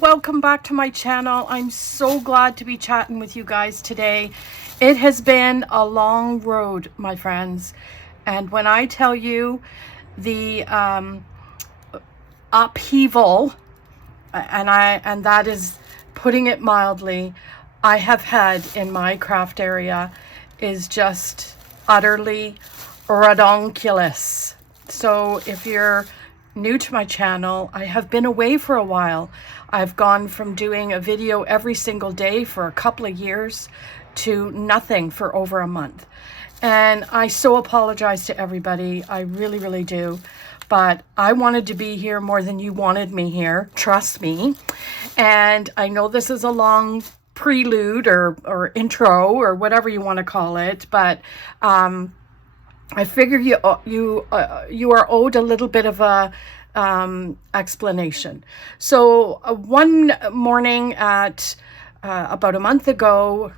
welcome back to my channel. I'm so glad to be chatting with you guys today. It has been a long road, my friends, and when I tell you the upheaval, and that is putting it mildly, I have had in my craft area is just utterly redonkulous. So if you're new to my channel, I have been away for a while. I've gone from doing a video every single day for a couple of years to nothing for over a month. And I so apologize to everybody. I really, really do. But I wanted to be here more than you wanted me here. Trust me. And I know this is a long prelude or intro or whatever you want to call it. But I figure you are owed a little bit of a explanation. So one morning at about a month ago,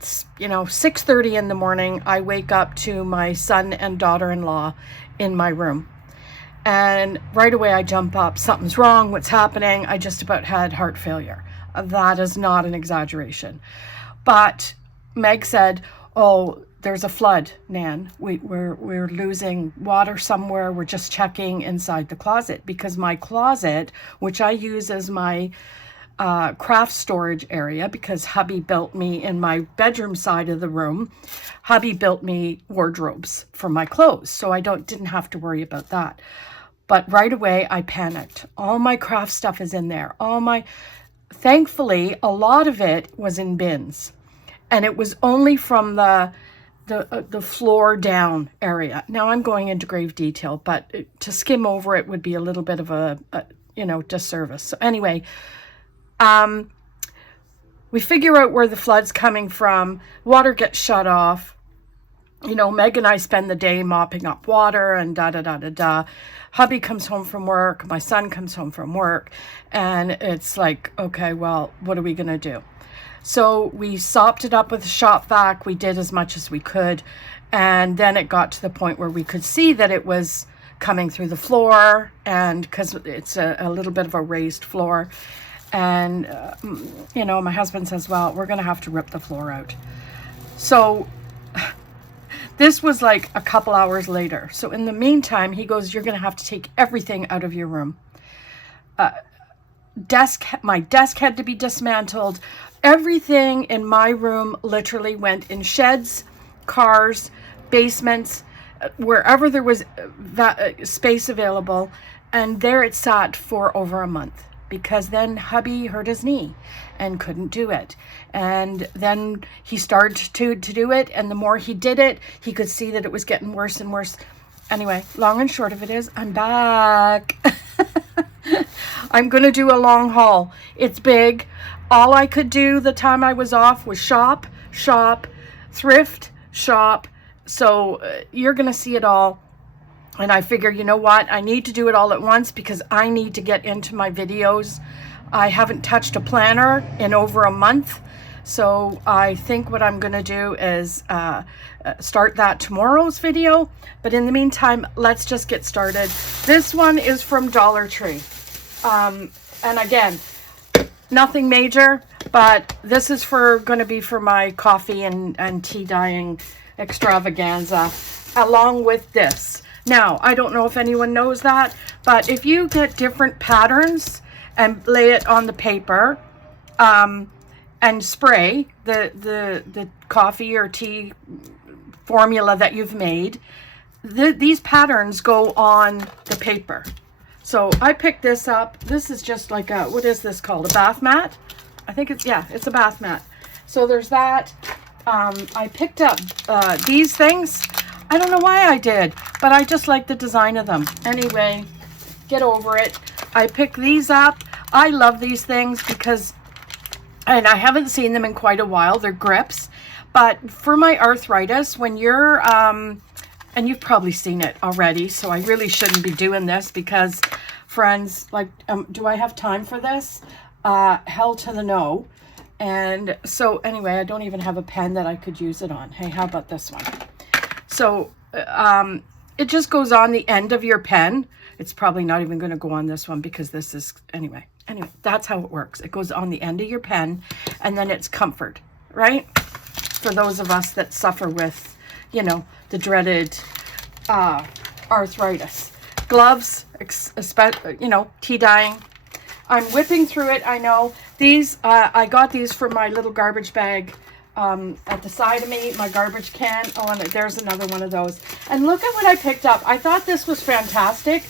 6:30 in the morning, I wake up to my son and daughter-in-law in my room. And right away I jump up. Something's wrong. What's happening? I just about had heart failure. That is not an exaggeration. But Meg said, "Oh, there's a flood, Nan. We're losing water somewhere. We're just checking inside the closet," because my closet, which I use as my craft storage area, because hubby built me in my bedroom side of the room, hubby built me wardrobes for my clothes, so I didn't have to worry about that. But right away I panicked. All my craft stuff is in there. Thankfully, a lot of it was in bins, and it was only from the floor down area. Now I'm going into grave detail, but to skim over it would be a little bit of a disservice. So anyway, we figure out where the flood's coming from. Water gets shut off. Meg and I spend the day mopping up water and da-da-da-da-da. Hubby comes home from work. My son comes home from work. And it's like, okay, well, what are we going to do? So we sopped it up with a shop vac. We did as much as we could. And then it got to the point where we could see that it was coming through the floor, and because it's a little bit of a raised floor. And, my husband says, well, we're going to have to rip the floor out. So this was like a couple hours later. So in the meantime, he goes, you're going to have to take everything out of your room. My desk had to be dismantled. Everything in my room literally went in sheds, cars, basements, wherever there was that space available. And there it sat for over a month, because then hubby hurt his knee and couldn't do it. And then he started to do it. And the more he did it, he could see that it was getting worse and worse. Anyway, long and short of it is, I'm back. I'm going to do a long haul. It's big. All I could do the time I was off was shop, thrift, shop. So you're going to see it all. And I figure, you know what? I need to do it all at once because I need to get into my videos. I haven't touched a planner in over a month. So I think what I'm going to do is start that tomorrow's video. But in the meantime, let's just get started. This one is from Dollar Tree. And again, nothing major, but this is going to be for my coffee and tea dyeing extravaganza, along with this. Now, I don't know if anyone knows that, but if you get different patterns and lay it on the paper, and spray the coffee or tea formula that you've made, these patterns go on the paper. So I picked this up. This is just like what is this called? A bath mat? I think it's a bath mat. So there's that. I picked up these things. I don't know why I did, but I just like the design of them. Anyway, get over it. I picked these up. I love these things because, and I haven't seen them in quite a while. They're grips. But for my arthritis, when you're, and you've probably seen it already, so I really shouldn't be doing this because, friends, like, do I have time for this? Hell to the no. And so anyway, I don't even have a pen that I could use it on. Hey, how about this one? So it just goes on the end of your pen. It's probably not even going to go on this one because this is, anyway, Anyway, that's how it works. It goes on the end of your pen, and then it's comfort, right? For those of us that suffer with, you know, the dreaded arthritis. Gloves, you know, tea dyeing. I'm whipping through it, I know. These, I got these for my little garbage bag at the side of me, my garbage can. Oh, and there's another one of those. And look at what I picked up. I thought this was fantastic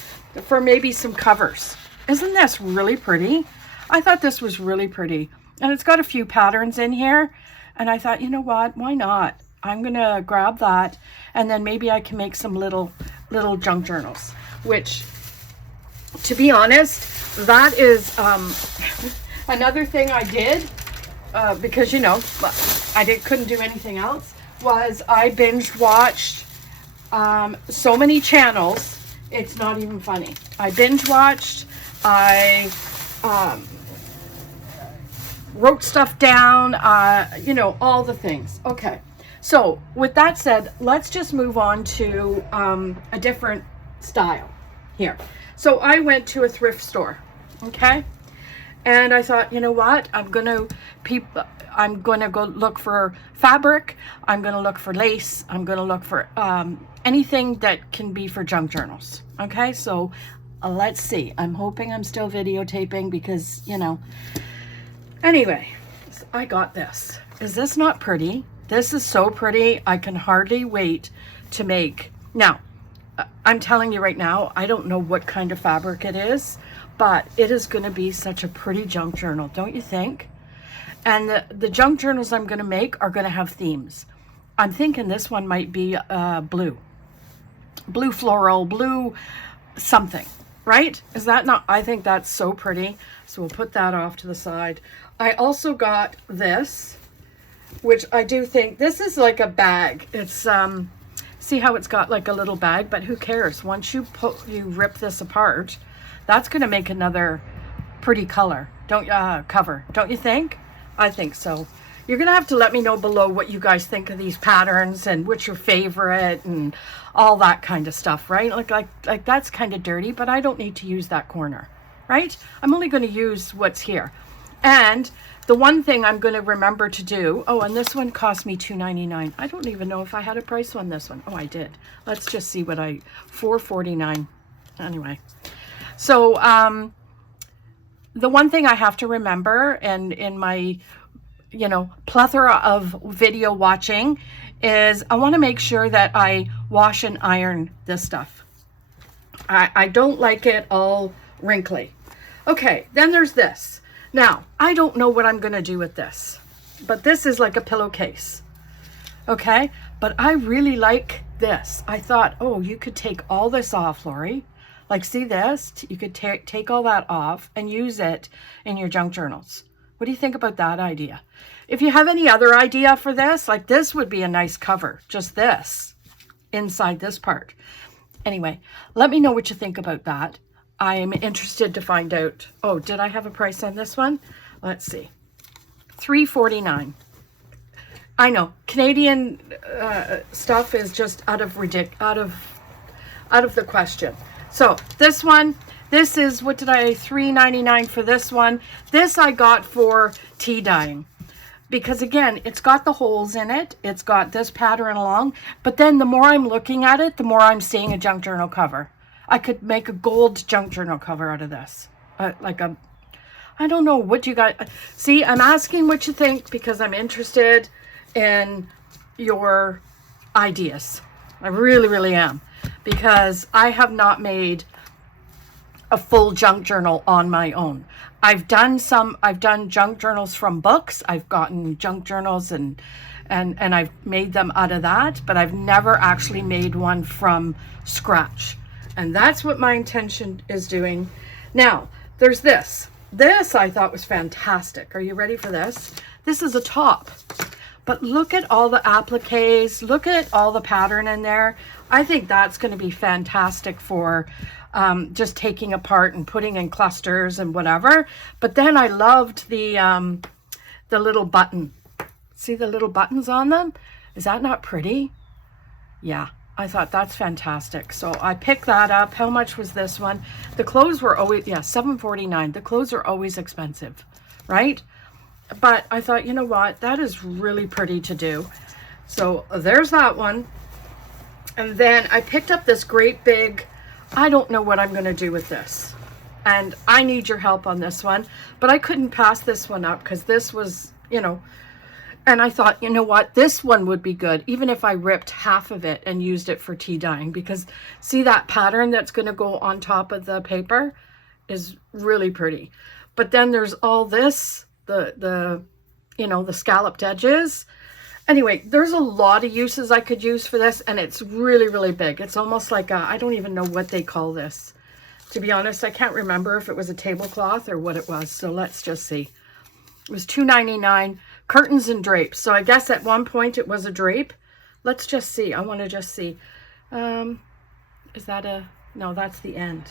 for maybe some covers. Isn't this really pretty? I thought this was really pretty. And it's got a few patterns in here. And I thought, you know what? Why not? I'm going to grab that. And then maybe I can make some little junk journals. Which, to be honest, that is another thing I did. Because, you know, I couldn't do anything else. Was I binge watched so many channels. It's not even funny. I binge watched. I wrote stuff down, you know, all the things. Okay, so with that said, let's just move on to a different style here. So I went to a thrift store, okay, and I thought, you know what, I'm gonna go look for fabric, I'm gonna look for lace, I'm gonna look for anything that can be for junk journals. Okay, so let's see. I'm hoping I'm still videotaping because, you know. Anyway, I got this. Is this not pretty? This is so pretty. I can hardly wait to make. Now, I'm telling you right now, I don't know what kind of fabric it is, but it is going to be such a pretty junk journal, don't you think? And the junk journals I'm going to make are going to have themes. I'm thinking this one might be blue floral, blue something, right? Is that not? I think that's so pretty. So we'll put that off to the side. I also got this, which I do think this is like a bag. It's see how it's got like a little bag, but who cares? Once you rip this apart, that's going to make another pretty color, cover, don't you think? I think so. You're going to have to let me know below what you guys think of these patterns and what's your favorite and all that kind of stuff, right? Like that's kind of dirty, but I don't need to use that corner, right? I'm only going to use what's here. And the one thing I'm going to remember to do, oh, and this one cost me $2.99. I don't even know if I had a price on this one. Oh, I did. Let's just see what $4.49. Anyway, so the one thing I have to remember, and in my, you know, plethora of video watching, is I want to make sure that I wash and iron this stuff. I don't like it all wrinkly. Okay, then there's this. Now, I don't know what I'm going to do with this, but this is like a pillowcase. Okay, but I really like this. I thought, oh, you could take all this off, Lori. Like, see this? You could take all that off and use it in your junk journals. What do you think about that idea? If you have any other idea for this, like this would be a nice cover. Just this, inside this part. Anyway, let me know what you think about that. I am interested to find out. Oh, did I have a price on this one? Let's see. $3.49. I know, Canadian stuff is just out of the question. So this one, this is, what did I, $3.99 for this one. This I got for tea dyeing. Because again, it's got the holes in it. It's got this pattern along. But then the more I'm looking at it, the more I'm seeing a junk journal cover. I could make a gold junk journal cover out of this. I don't know what you got. See, I'm asking what you think because I'm interested in your ideas. I really, really am. Because I have not made a full junk journal on my own. I've done junk journals from books. I've gotten junk journals and I've made them out of that, but I've never actually made one from scratch. And that's what my intention is doing. Now, there's this. This I thought was fantastic. Are you ready for this? This is a top. But look at all the appliques. Look at all the pattern in there. I think that's going to be fantastic for just taking apart and putting in clusters and whatever. But then I loved the little button. See the little buttons on them? Is that not pretty? Yeah, I thought that's fantastic. So I picked that up. How much was this one? The clothes were always, yeah, $7.49. The clothes are always expensive, right? But I thought, you know what? That is really pretty to do. So there's that one. And then I picked up this great big, I don't know what I'm going to do with this. And I need your help on this one. But I couldn't pass this one up because this was, you know, and I thought, you know what, this one would be good, even if I ripped half of it and used it for tea dyeing, because see that pattern that's going to go on top of the paper is really pretty. But then there's all this, the you know, the scalloped edges. Anyway, there's a lot of uses I could use for this, and it's really, really big. It's almost like a, I don't even know what they call this. To be honest, I can't remember if it was a tablecloth or what it was. So let's just see. It was $2.99. Curtains and drapes. So I guess at one point it was a drape. Let's just see. I want to just see. Is that a... No, that's the end.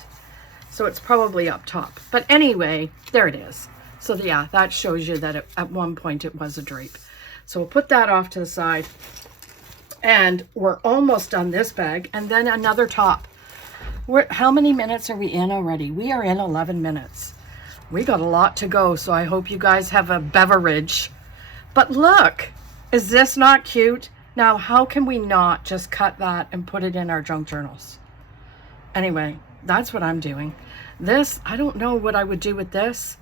So it's probably up top. But anyway, there it is. So yeah, that shows you that at one point it was a drape. So we'll put that off to the side. And we're almost done this bag. And then another top. How many minutes are we in already? We are in 11 minutes. We got a lot to go. So I hope you guys have a beverage. But look, is this not cute? Now, how can we not just cut that and put it in our junk journals? Anyway, that's what I'm doing. This, I don't know what I would do with this.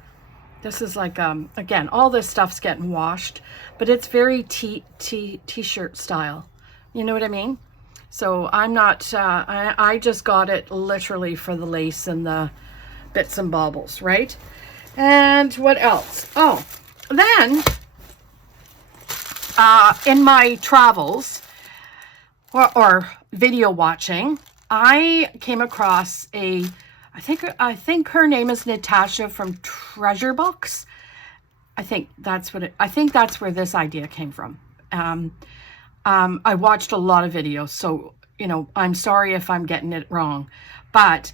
This is like, again, all this stuff's getting washed, but it's very t-shirt style. You know what I mean? So I'm not, I just got it literally for the lace and the bits and baubles, right? And what else? Oh, then... in my travels or video watching, I came across I think her name is Natasha from Treasure Box. I think that's where this idea came from. I watched a lot of videos, so, you know, I'm sorry if I'm getting it wrong, but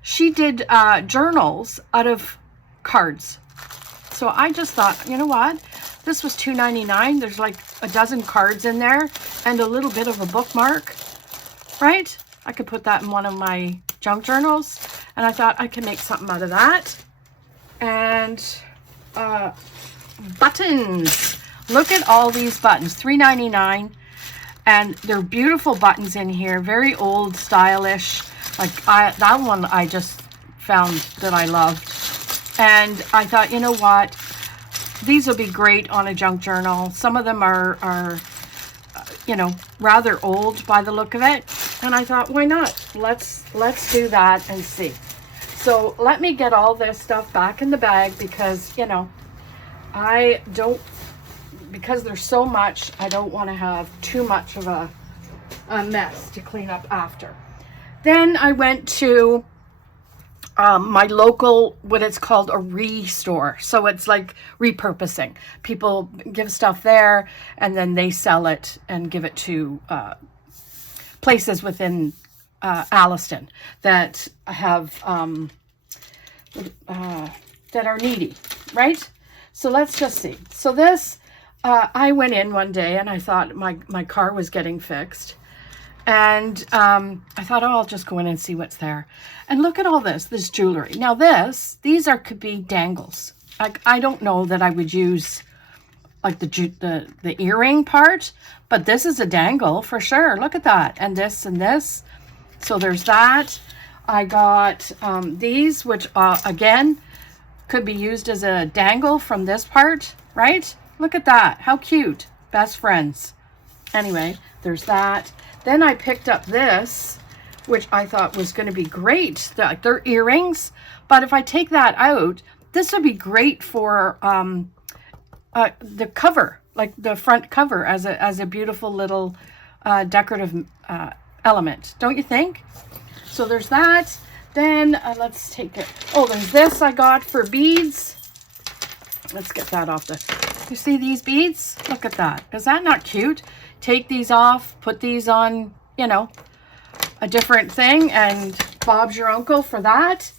she did journals out of cards. So I just thought, you know what? This was $2.99. There's like a dozen cards in there and a little bit of a bookmark, right? I could put that in one of my junk journals, and I thought I could make something out of that. And buttons. Look at all these buttons. $3.99, and they're beautiful buttons in here. Very old, stylish. Like that one I just found that I loved, and I thought, you know what? These will be great on a junk journal. Some of them are you know, rather old by the look of it. And I thought, why not? Let's do that and see. So let me get all this stuff back in the bag because, you know, because there's so much, I don't want to have too much of a mess to clean up after. Then I went to my local, what it's called, a restore. So it's like repurposing. People give stuff there and then they sell it and give it to places within Alliston that have that are needy, right? So let's just see. So this, I went in one day and I thought my car was getting fixed. And I thought, oh, I'll just go in and see what's there. And look at all this jewelry. Now these could be dangles. I don't know that I would use like the earring part, but this is a dangle for sure. Look at that. And this and this. So there's that. I got these, which again, could be used as a dangle from this part, right? Look at that. How cute. Best friends. Anyway, there's that. Then I picked up this, which I thought was going to be great. They're earrings, but if I take that out, this would be great for the cover, like the front cover, as a beautiful little decorative element. Don't you think? So there's that. Then let's take it. Oh, there's this I got for beads. Let's get that off you see these beads? Look at that. Is that not cute? Take these off, put these on, you know, a different thing, and Bob's your uncle for that.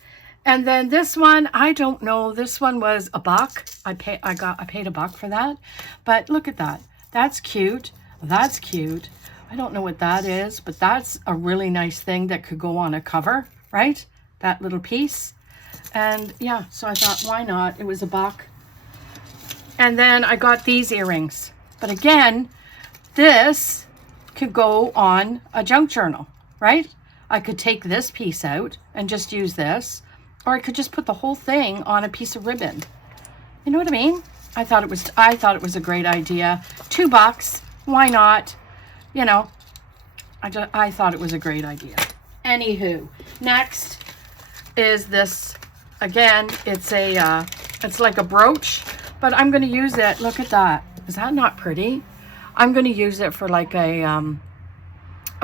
And then this one, I don't know. This one was $1. I paid $1 for that. But look at that. That's cute. That's cute. I don't know what that is, but that's a really nice thing that could go on a cover, right? That little piece. And yeah, so I thought, why not? It was $1. And then I got these earrings. But again, this could go on a junk journal, right? I could take this piece out and just use this, or I could just put the whole thing on a piece of ribbon. You know what I mean? I thought it was a great idea. $2, why not? You know, I thought it was a great idea. Anywho, next is this. Again, it's like a brooch, but I'm going to use it. Look at that. Is that not pretty? I'm going to use it for like a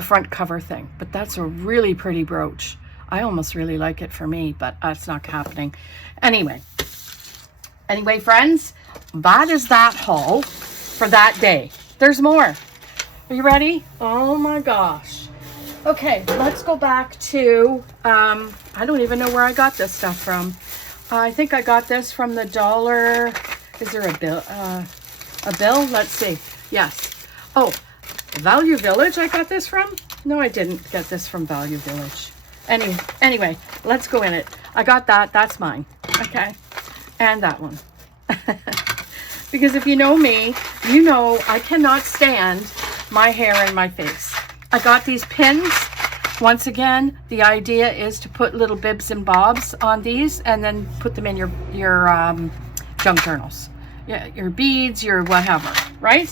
front cover thing, but that's a really pretty brooch. I almost really like it for me, but that's not happening. Anyway, friends, that is that haul for that day. There's more. Are you ready? Oh my gosh. Okay, let's go back to, I don't even know where I got this stuff from. I think I got this from the dollar. Is there a bill? A bill? Let's see. Yes. Oh, Value Village I got this from? No, I didn't get this from Value Village. Anyway, let's go in it. I got that. That's mine. Okay. And that one. Because if you know me, you know I cannot stand my hair in my face. I got these pins. Once again, the idea is to put little bibs and bobs on these and then put them in your junk journals. Yeah, your beads, your whatever, right?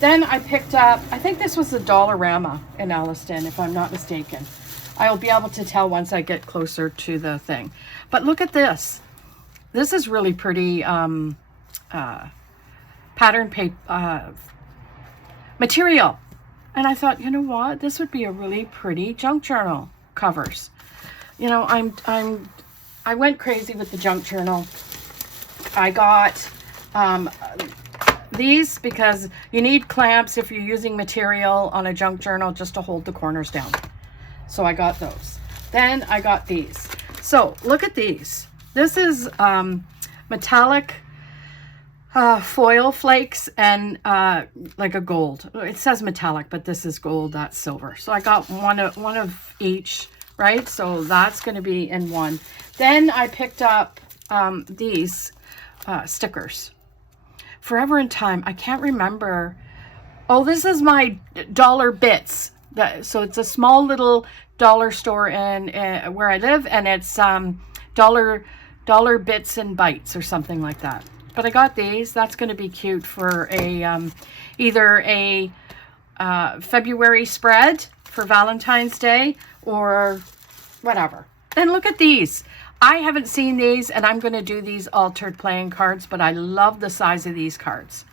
Then I picked up, I think this was the Dollarama in Alliston, if I'm not mistaken. I'll be able to tell once I get closer to the thing. But look at this. This is really pretty pattern paper material. And I thought, you know what? This would be a really pretty junk journal covers. You know, I went crazy with the junk journal. I got these because you need clamps if you're using material on a junk journal just to hold the corners down. So I got those. Then I got these. So look at these. This is metallic foil flakes and like a gold. It says metallic, but this is gold, that's silver. So I got one of each, right? So that's going to be in one. Then I picked up these stickers. Forever in Time. I can't remember. Oh, this is my dollar bits. So it's a small little dollar store in where I live, and it's dollar bits and bites or something like that. But I got these. That's going to be cute for a either a February spread for Valentine's Day or whatever. Then look at these. I haven't seen these, and I'm going to do these altered playing cards, but I love the size of these cards.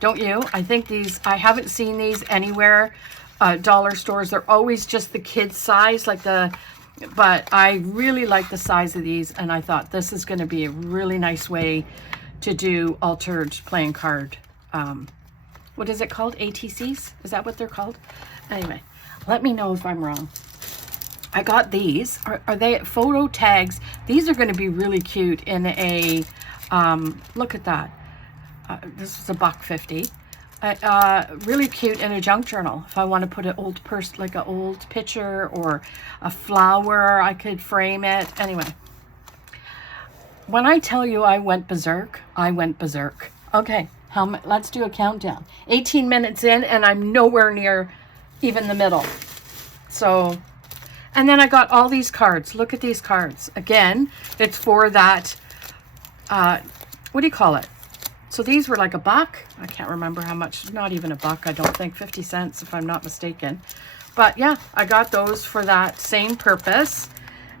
Don't you? I think these, I haven't seen these anywhere. Dollar stores, they're always just the kid size, but I really like the size of these, and I thought this is going to be a really nice way to do altered playing card. What is it called? ATCs? Is that what they're called? Anyway, let me know if I'm wrong. I got these. Are they photo tags? These are going to be really cute in a, look at that. This is $1.50. Really cute in a junk journal. If I want to put an old purse, like an old picture or a flower, I could frame it. Anyway, when I tell you I went berserk, I went berserk. Okay, let's do a countdown. 18 minutes in, and I'm nowhere near even the middle. So, and then I got all these cards. Look at these cards. Again, it's for that, what do you call it? So these were like $1. I can't remember how much. Not even $1, I don't think. 50 cents if I'm not mistaken. But yeah, I got those for that same purpose.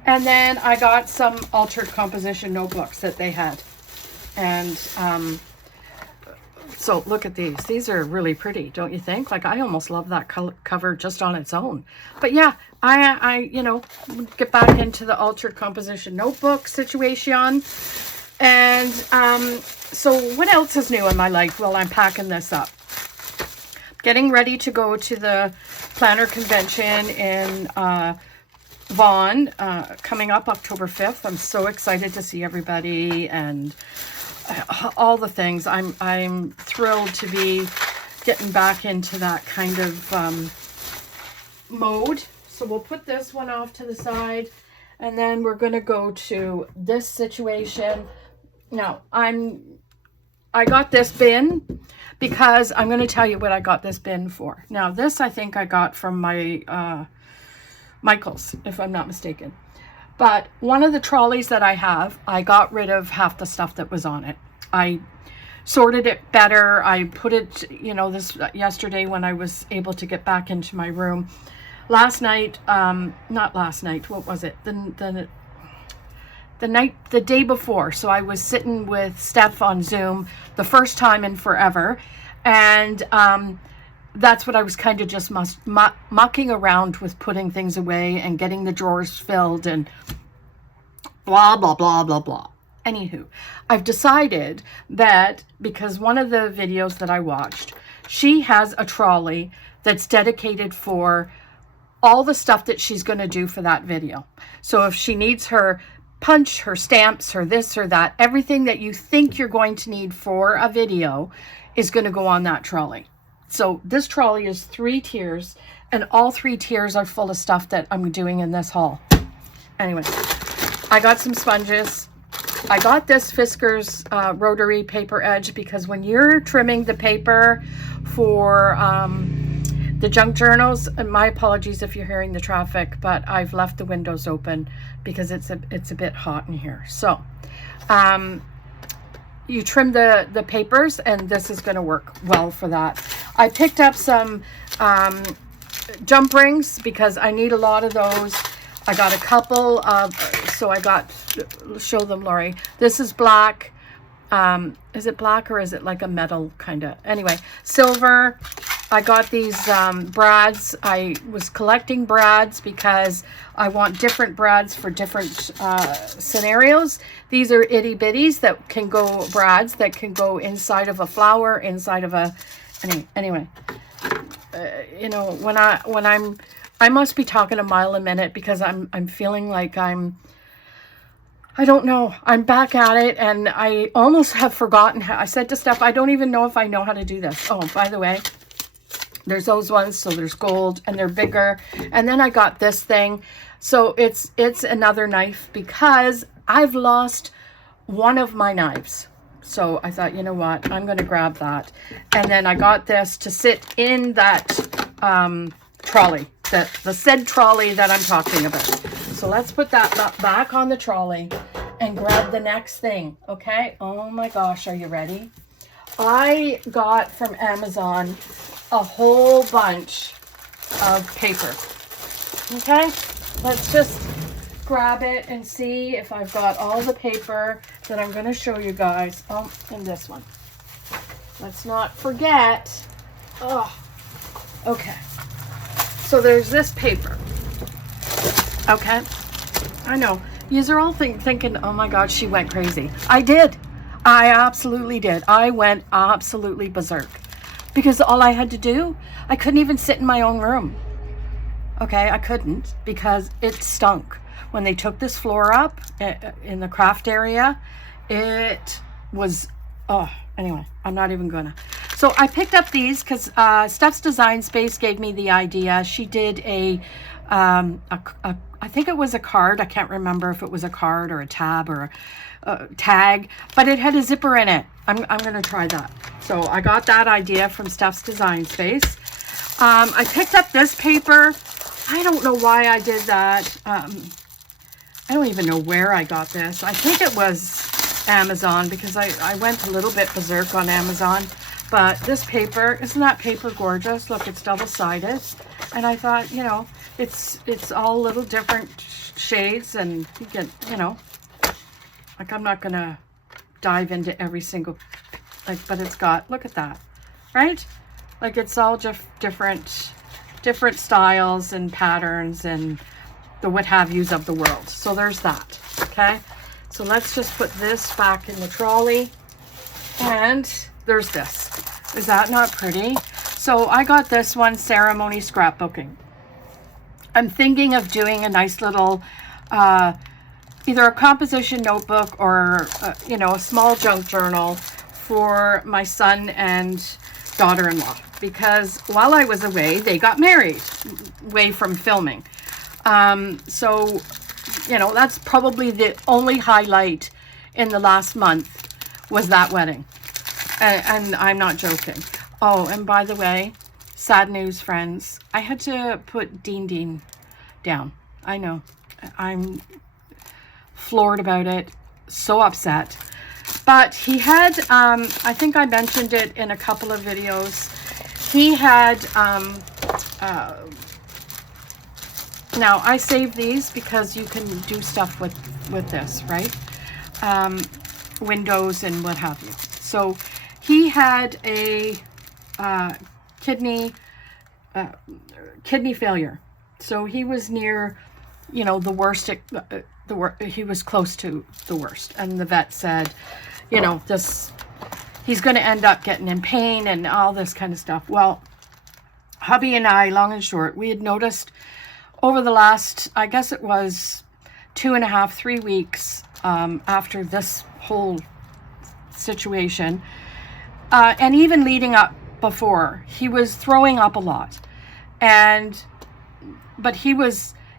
And then I got some altered composition notebooks that they had. And so look at these. These are really pretty, don't you think? Like, I almost love that cover just on its own. But yeah, I you know, get back into the altered composition notebook situation. And so what else is new in my life while I'm packing this up? Getting ready to go to the planner convention in Vaughan, coming up October 5th. I'm so excited to see everybody and all the things. I'm thrilled to be getting back into that kind of mode. So we'll put this one off to the side, and then we're going to go to this situation. Now, I got this bin because I'm going to tell you what I got this bin for. Now, this I think I got from my Micheals, if I'm not mistaken. But one of the trolleys that I have, I got rid of half the stuff that was on it. I sorted it better. I put it, you know, this yesterday when I was able to get back into my room. Last night, not last night, what was it? The day before. So I was sitting with Steph on Zoom the first time in forever. And that's what I was kind of just mucking around with, putting things away and getting the drawers filled and blah, blah, blah, blah, blah. Anywho, I've decided that because one of the videos that I watched, she has a trolley that's dedicated for all the stuff that she's going to do for that video. So if she needs her punch, her stamps, her this or that, everything that you think you're going to need for a video is going to go on that trolley. So this trolley is 3 tiers, and all 3 tiers are full of stuff that I'm doing in this haul. Anyway, I got some sponges. I got this Fisker's rotary paper edge because when you're trimming the paper for the junk journals, and my apologies if you're hearing the traffic, but I've left the windows open because it's a bit hot in here. So you trim the papers, and this is going to work well for that. I picked up some jump rings because I need a lot of those. I got a couple of, so I got, show them, Lori. This is black. Is it black or is it like a metal kind of? Anyway, silver. I got these brads. I was collecting brads because I want different brads for different scenarios. These are itty bitties that can go, brads that can go inside of a flower, inside of a, anyway. You know, when I must be talking a mile a minute because I'm feeling like I don't know. I'm back at it, and I almost have forgotten how. I said to Steph, I don't even know if I know how to do this. Oh, by the way, there's those ones. So there's gold, and they're bigger. And then I got this thing. So it's another knife because I've lost one of my knives. So I thought, you know what? I'm going to grab that. And then I got this to sit in that trolley, the said trolley that I'm talking about. So let's put that back on the trolley and grab the next thing, okay? Oh my gosh, are you ready? I got from Amazon a whole bunch of paper, okay? Let's just grab it and see if I've got all the paper that I'm going to show you guys. Oh, and this one. Let's not forget. Oh, okay. So there's this paper. Okay. I know. Yous are all thinking, oh my God, she went crazy. I did. I absolutely did. I went absolutely berserk. Because all I had to do, I couldn't even sit in my own room. Okay, I couldn't because it stunk. When they took this floor up in the craft area, it was, oh, anyway, I'm not even gonna. So I picked up these because Steph's Design Space gave me the idea. She did I think it was a card. I can't remember if it was a card or a tab or a tag, but it had a zipper in it. I'm gonna try that. So I got that idea from Steph's Design Space. I picked up this paper. I don't know why I did that. I don't even know where I got this. I think it was Amazon because I went a little bit berserk on Amazon. But this paper, isn't that paper gorgeous? Look, it's double-sided. And I thought, you know, it's all little different shades, and you get, you know, like I'm not going to dive into every single, like, but it's got, look at that, right? Like it's all just different styles and patterns and the what have yous of the world. So there's that, okay? So let's just put this back in the trolley. And there's this. Is that not pretty? So I got this one, ceremony scrapbooking. I'm thinking of doing a nice little, either a composition notebook or, you know, a small junk journal for my son and daughter-in-law, because while I was away, they got married, away from filming. So, you know, that's probably the only highlight in the last month was that wedding. And I'm not joking. Oh, and by the way, sad news, friends. I had to put Dean down. I know. I'm floored about it. So upset. But he had, I think I mentioned it in a couple of videos. He had, now I save these because you can do stuff with this, right? Windows and what have you. So he had a kidney failure. So he was near, you know, the worst. He was close to the worst, and the vet said, you know, he's going to end up getting in pain and all this kind of stuff. Well, hubby and I, long and short, we had noticed over the last, I guess it was 2.5, 3 weeks after this whole situation, and even leading up before, he was throwing up a lot. But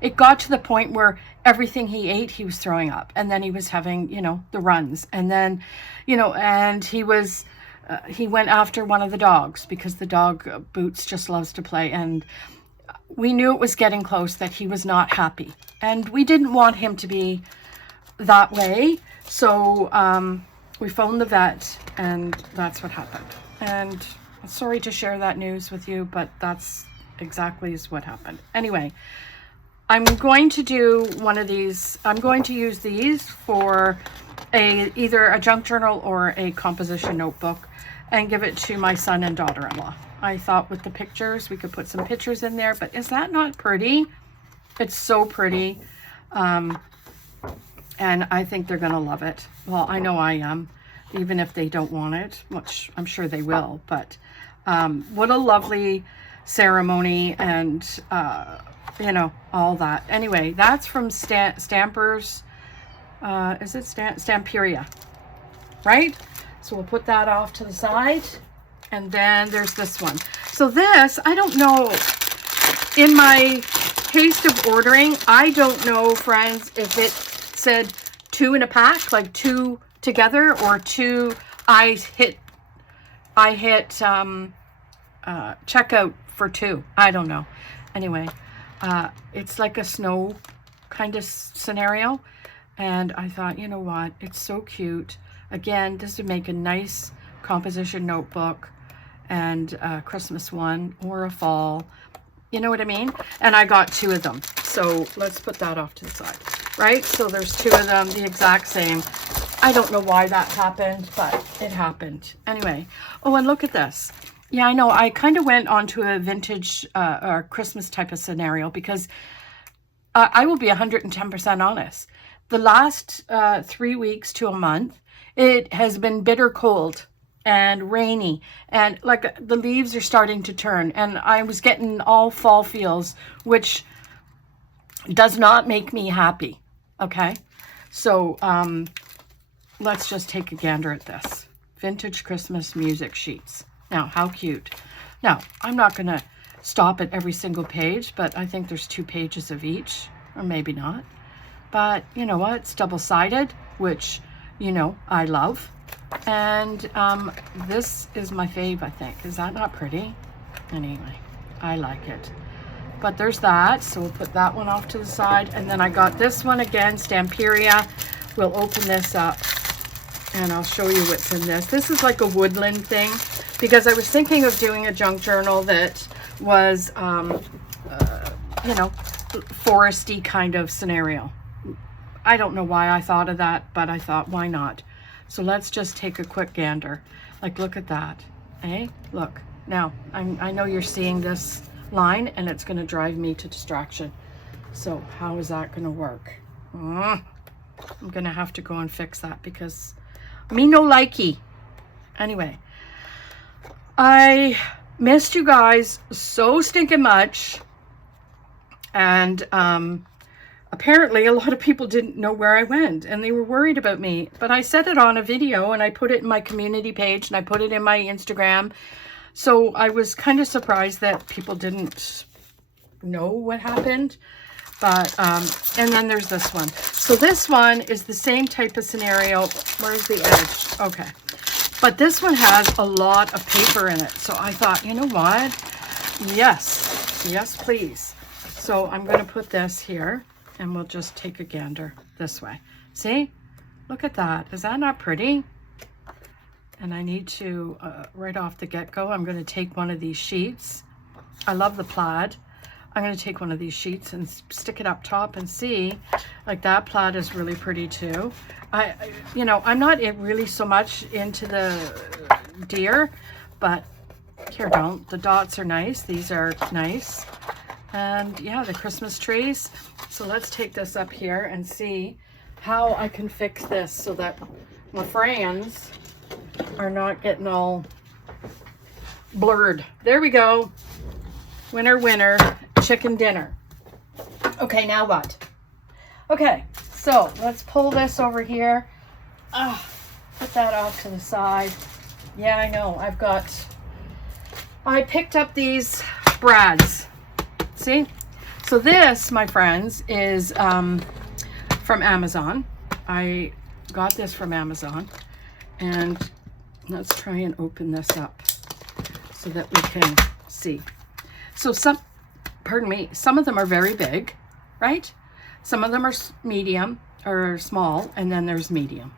it got to the point where everything he ate, he was throwing up. And then he was having, you know, the runs. And then, you know, and he went after one of the dogs because the dog, Boots, just loves to play. And we knew it was getting close, that he was not happy. And we didn't want him to be that way. So we phoned the vet, and that's what happened. And sorry to share that news with you, but that's exactly what happened. Anyway, I'm going to do one of these. I'm going to use these for either a junk journal or a composition notebook, and give it to my son and daughter-in-law. I thought with the pictures, we could put some pictures in there, but is that not pretty? It's so pretty. And I think they're going to love it. Well, I know I am, even if they don't want it, which I'm sure they will. But what a lovely ceremony, and you know, all that. Anyway, that's from Stampers. Is it Stamperia? Right? So we'll put that off to the side. And then there's this one. So this, I don't know, in my haste of ordering, I don't know, friends, if it said 2 in a pack, like 2 together, or 2. I hit checkout for 2. I don't know. Anyway, it's like a snow kind of scenario. And I thought, you know what? It's so cute. Again, this would make a nice composition notebook, and a Christmas one or a fall. You know what I mean? And I got 2 of them. So let's put that off to the side. Right? So there's 2 of them, the exact same. I don't know why that happened, but it happened. Anyway. Oh, and look at this. Yeah, I know. I kind of went onto a vintage or Christmas type of scenario because I will be 110% honest. The last 3 weeks to a month, it has been bitter cold and rainy, and like the leaves are starting to turn, and I was getting all fall feels, which does not make me happy. Okay, so let's just take a gander at this. Vintage Christmas music sheets. Now, how cute. Now, I'm not going to stop at every single page, but I think there's 2 pages of each, or maybe not. But you know what? It's double-sided, which, you know, I love. And this is my fave, I think. Is that not pretty? Anyway, I like it. But there's that. So we'll put that one off to the side. And then I got this one again, Stamperia. We'll open this up, and I'll show you what's in this. This is like a woodland thing, because I was thinking of doing a junk journal that was, you know, foresty kind of scenario. I don't know why I thought of that, but I thought, why not? So let's just take a quick gander. Like, look at that. Eh? Look. Now, I know you're seeing this line, and it's going to drive me to distraction. So how is that going to work? I'm going to have to go and fix that, because me no likey. Anyway, I missed you guys so stinking much. And apparently a lot of people didn't know where I went, and they were worried about me. But I said it on a video, and I put it in my community page, and I put it in my Instagram. So I was kind of surprised that people didn't know what happened. But, and then there's this one. So this one is the same type of scenario. Where's the edge? Okay. But this one has a lot of paper in it. So I thought, you know what? Yes. Yes, please. So I'm going to put this here and we'll just take a gander this way. See? Look at that. Is that not pretty? And I need to, right off the get-go, I'm going to take one of these sheets. I love the plaid. I'm going to take one of these sheets and stick it up top and see, like that plaid is really pretty too. You know, I'm not really so much into the deer, but here, don't. The dots are nice. These are nice. And yeah, the Christmas trees. So let's take this up here and see how I can fix this so that my friends are not getting all blurred. There we go. Winner, winner, chicken dinner. Okay, now what? Okay, so let's pull this over here. Put that off to the side. Yeah, I know. I picked up these brads. See? So this, my friends, is from Amazon. I got this from Amazon. And let's try and open this up so that we can see. So some of them are very big, right? Some of them are medium or small, and then there's medium.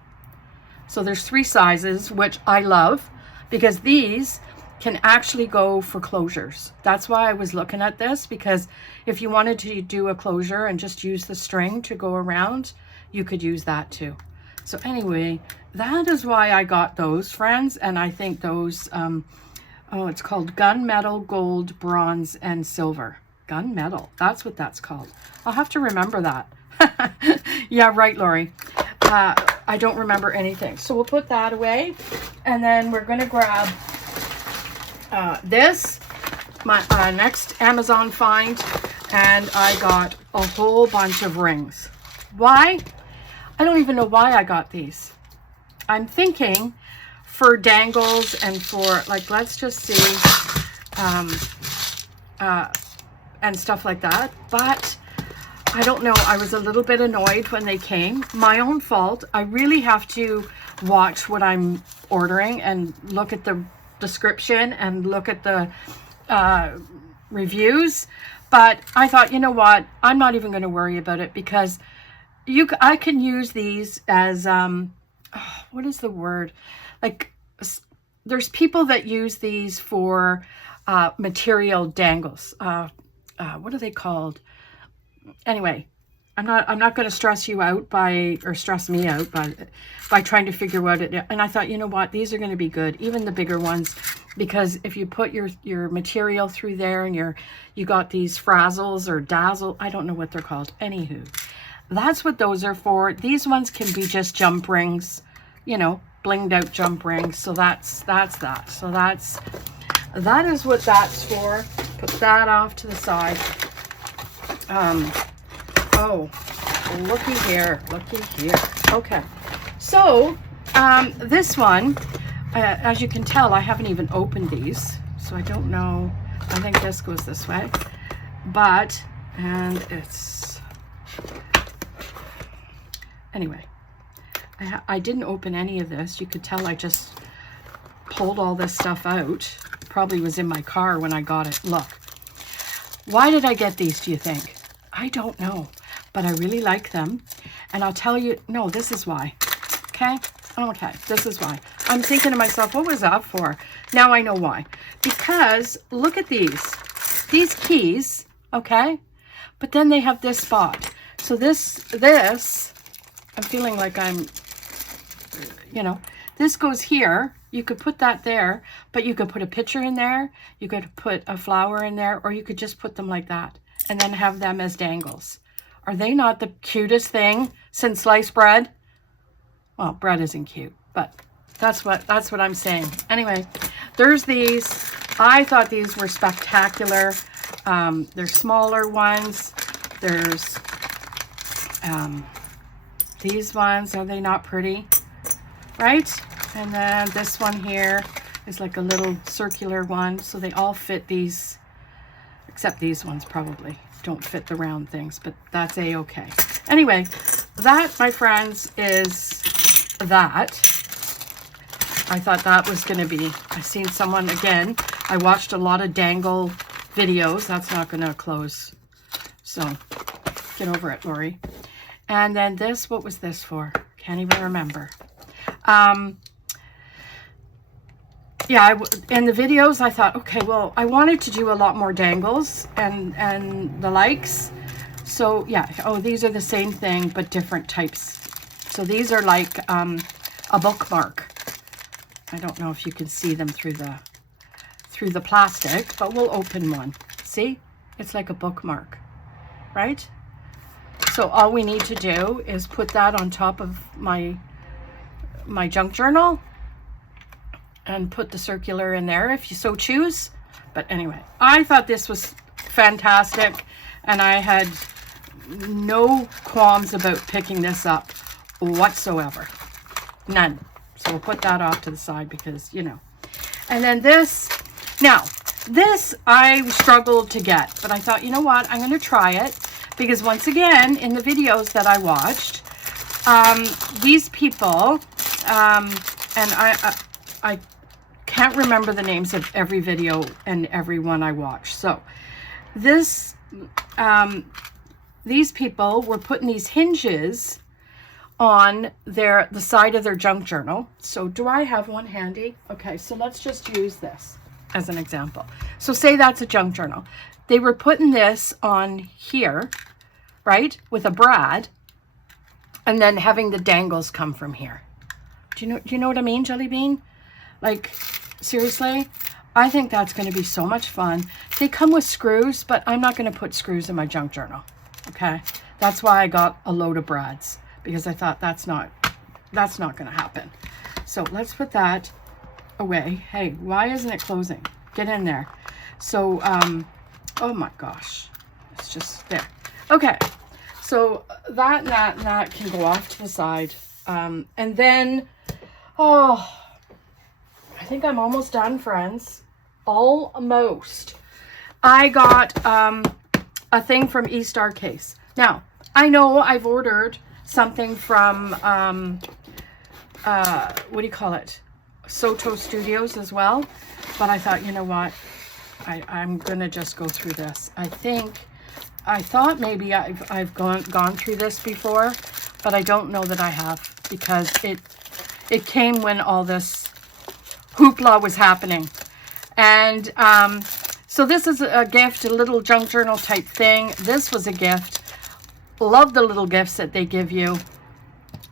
So there's 3 sizes, which I love because these can actually go for closures. That's why I was looking at this, because if you wanted to do a closure and just use the string to go around, you could use that too. So anyway, that is why I got those, friends. And I think those, it's called gunmetal, gold, bronze, and silver. Gunmetal, that's what that's called. I'll have to remember that. Yeah, right, Lori. I don't remember anything. So we'll put that away. And then we're going to grab this, my next Amazon find. And I got a whole bunch of rings. Why? I don't even know why I got these. I'm thinking for dangles and for, like, let's just see, and stuff like that. But I don't know. I was a little bit annoyed when they came. My own fault. I really have to watch what I'm ordering and look at the description and look at the reviews. But I thought, you know what? I'm not even going to worry about it because I can use these as, what is the word? Like, there's people that use these for material dangles. What are they called? Anyway, I'm not going to stress you out stress me out by trying to figure out it. And I thought, you know what? These are going to be good, even the bigger ones, because if you put your material through there and you got these frazzles or dazzle, I don't know what they're called. Anywho, that's what those are for. These ones can be just jump rings, you know, blinged out jump rings. So that's that. So that is what that's for. Put that off to the side. Oh, looky here. Okay. So, this one, as you can tell, I haven't even opened these. So I don't know. I think this goes this way. And it's, anyway, I didn't open any of this. You could tell I just pulled all this stuff out. Probably was in my car when I got it. Look. Why did I get these, do you think? I don't know, but I really like them. And I'll tell you, no, this is why. Okay? Okay, this is why. I'm thinking to myself, what was that for? Now I know why. Because look at these keys, okay? But then they have this spot. So this, I'm feeling like I'm, you know, this goes here. You could put that there, but you could put a picture in there. You could put a flower in there, or you could just put them like that and then have them as dangles. Are they not the cutest thing since sliced bread? Well, bread isn't cute, but that's what I'm saying. Anyway, there's these. I thought these were spectacular. There's smaller ones. There's these ones. Are they not pretty? Right? And then this one here. is like a little circular one. So they all fit these, except these ones probably don't fit the round things, but that's a-okay. Anyway, that, my friends, is that. I thought that was going to be, I seen someone, again, I watched a lot of dangle videos. That's not going to close. So get over it, Lori. And then this, what was this for? Can't even remember. Yeah, in the videos, I thought, okay, well, I wanted to do a lot more dangles and the likes. So, yeah. Oh, these are the same thing, but different types. So these are like a bookmark. I don't know if you can see them through the plastic, but we'll open one. See? It's like a bookmark, right? So all we need to do is put that on top of my junk journal and put the circular in there if you so choose. But anyway, I thought this was fantastic, and I had no qualms about picking this up whatsoever. None. So we'll put that off to the side because, you know. And then this, now, this I struggled to get, but I thought, you know what, I'm going to try it, because once again, in the videos that I watched, these people, and I can't remember the names of every video and every one I watched. So this, these people were putting these hinges on the side of their junk journal. So do I have one handy? Okay, so let's just use this as an example. So say that's a junk journal. They were putting this on here, right, with a brad, and then having the dangles come from here. Do you know what I mean, Jelly Bean? Like, seriously, I think that's going to be so much fun. They come with screws, but I'm not going to put screws in my junk journal. Okay, that's why I got a load of brads, because I thought that's not going to happen. So let's put that away. Hey, why isn't it closing? Get in there. So, oh my gosh, it's just there. Okay, so that and that and that can go off to the side. And then, oh, I think I'm almost done, friends. Almost. I got a thing from EStar Case. Now, I know I've ordered something from, what do you call it? Soto Studios as well. But I thought, you know what? I'm going to just go through this. I thought maybe I've gone through this before, but I don't know that I have, because it came when all this hoopla was happening. And so this is a gift, a little junk journal type thing. This was a gift. Love the little gifts that they give you.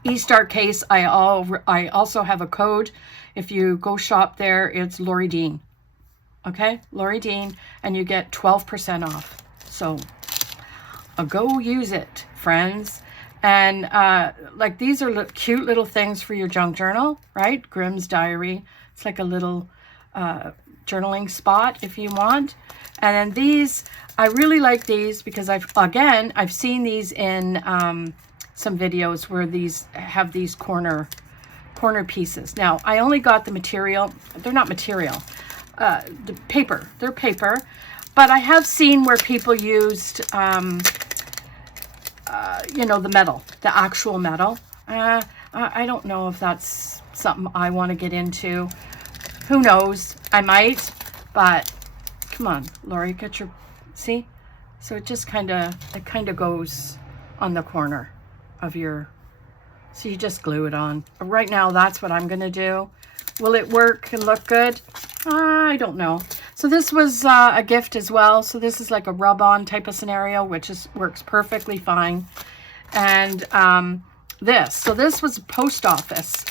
EStar Case, I also have a code. If you go shop there, it's Loriedean. Okay, Loriedean, and you get 12% off. So go use it, friends. And like, these are cute little things for your junk journal, right? Grimm's diary. It's like a little journaling spot if you want. And then these, I really like these because I've seen these in some videos where these have these corner pieces. Now, I only got the material. They're not material. The paper. They're paper. But I have seen where people used, you know, the metal, the actual metal. I don't know if that's something I want to get into. Who knows? I might, but come on, Lori, get your, see? So it just kind of goes on the corner of your, so you just glue it on. Right now, that's what I'm going to do. Will it work and look good? I don't know. So this was a gift as well. So this is like a rub-on type of scenario, which works perfectly fine. And this. So this was a post office.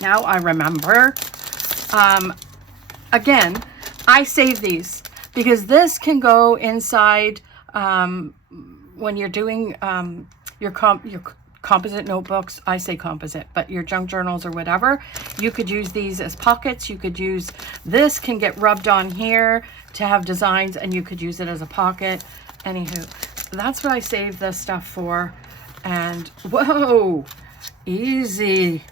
Now I remember. Again, I save these because this can go inside when you're doing your composite notebooks. I say composite, but your junk journals or whatever. You could use these as pockets. You could use, this can get rubbed on here to have designs, and you could use it as a pocket. Anywho, that's what I save this stuff for. And whoa, easy.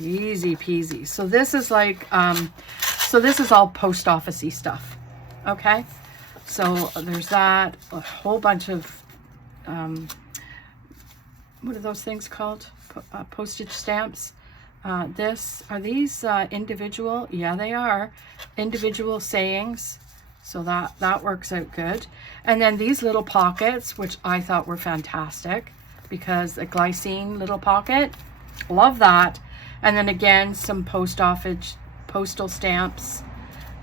Easy peasy. So this is like, so this is all post office-y stuff. Okay. So there's that, a whole bunch of, what are those things called? Postage stamps. Are these individual? Yeah, they are. Individual sayings. So that works out good. And then these little pockets, which I thought were fantastic, because a glycine little pocket, love that. And then again, some postal stamps.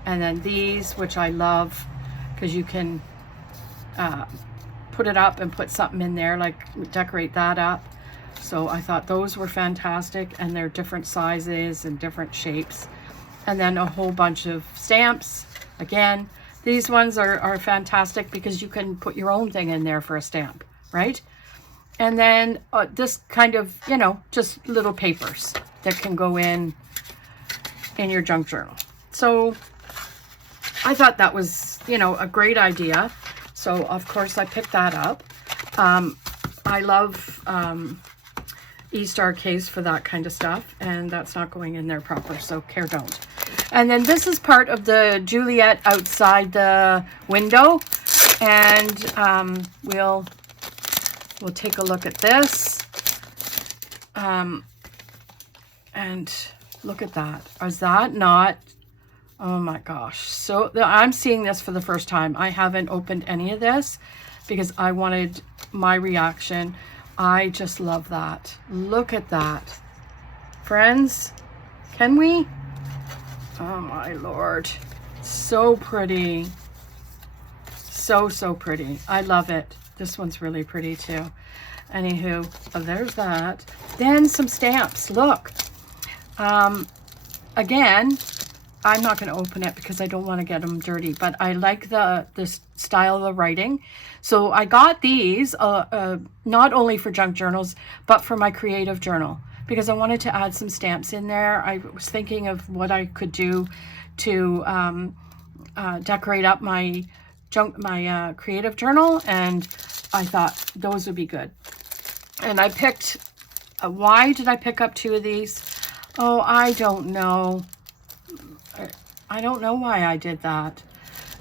And then these, which I love, because you can put it up and put something in there, like decorate that up. So I thought those were fantastic, and they're different sizes and different shapes. And then a whole bunch of stamps. Again, these ones are fantastic because you can put your own thing in there for a stamp, right? And then this kind of, you know, just little papers that can go in your junk journal. So I thought that was, you know, a great idea. So of course I picked that up. I love EStar Case for that kind of stuff, and that's not going in there proper, so care don't. And then this is part of the Juliet outside the window, and we'll take a look at this, and look at that. Is that not, oh my gosh. So I'm seeing this for the first time. I haven't opened any of this because I wanted my reaction. I just love that. Look at that. Friends, can we? Oh my Lord. So pretty. So pretty. I love it. This one's really pretty too. Anywho, there's that. Then some stamps. Look. Again, I'm not going to open it because I don't want to get them dirty, but I like the style of the writing. So I got these not only for junk journals, but for my creative journal, because I wanted to add some stamps in there. I was thinking of what I could do to decorate up my creative journal, and I thought those would be good. And I picked, why did I pick up 2 of these? Oh, I don't know. I don't know why I did that.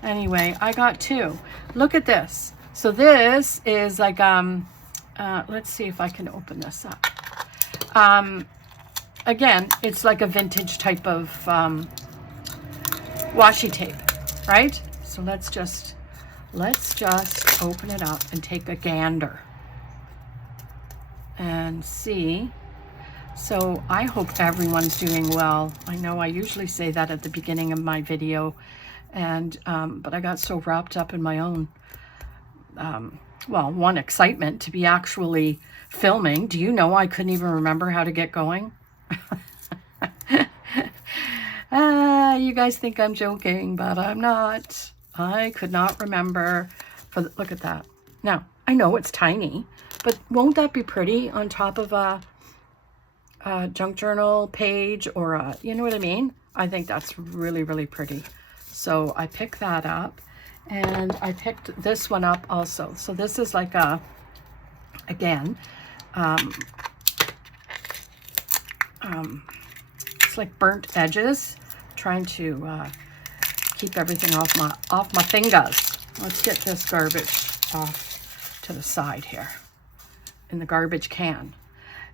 Anyway, I got 2. Look at this. So this is like, let's see if I can open this up. Again, it's like a vintage type of washi tape, right? So let's just open it up and take a gander and see. So I hope everyone's doing well. I know I usually say that at the beginning of my video, and but I got so wrapped up in my own, well, one, excitement to be actually filming. Do you know I couldn't even remember how to get going? You guys think I'm joking, but I'm not. I could not remember. Look at that. Now, I know it's tiny, but won't that be pretty on top of a junk journal page, or a, you know what I mean? I think that's really, really pretty. So I picked that up, and I picked this one up also. So this is like a, again, it's like burnt edges, trying to keep everything off my fingers. Let's get this garbage off to the side here in the garbage can.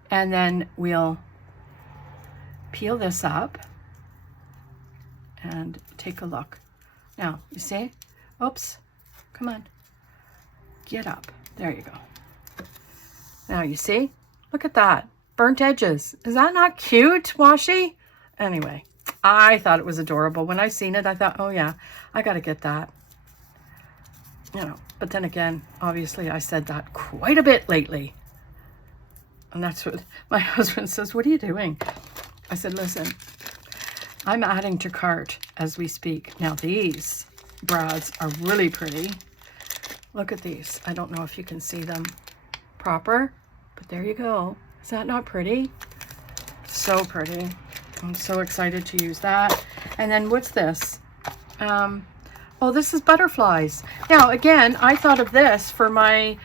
And then we'll peel this up and take a look. Now, you see? Oops. Come on. Get up. There you go. Now, you see? Look at that. Burnt edges. Is that not cute, washi? Anyway, I thought it was adorable. When I seen it, I thought, oh yeah, I got to get that. You know, but then again, obviously I said that quite a bit lately. And that's what my husband says, what are you doing? I said, listen, I'm adding to cart as we speak. Now these brads are really pretty. Look at these. I don't know if you can see them proper, but there you go. Is that not pretty? So pretty. I'm so excited to use that. And then what's this? Oh, this is butterflies. Now, again, I thought of this for my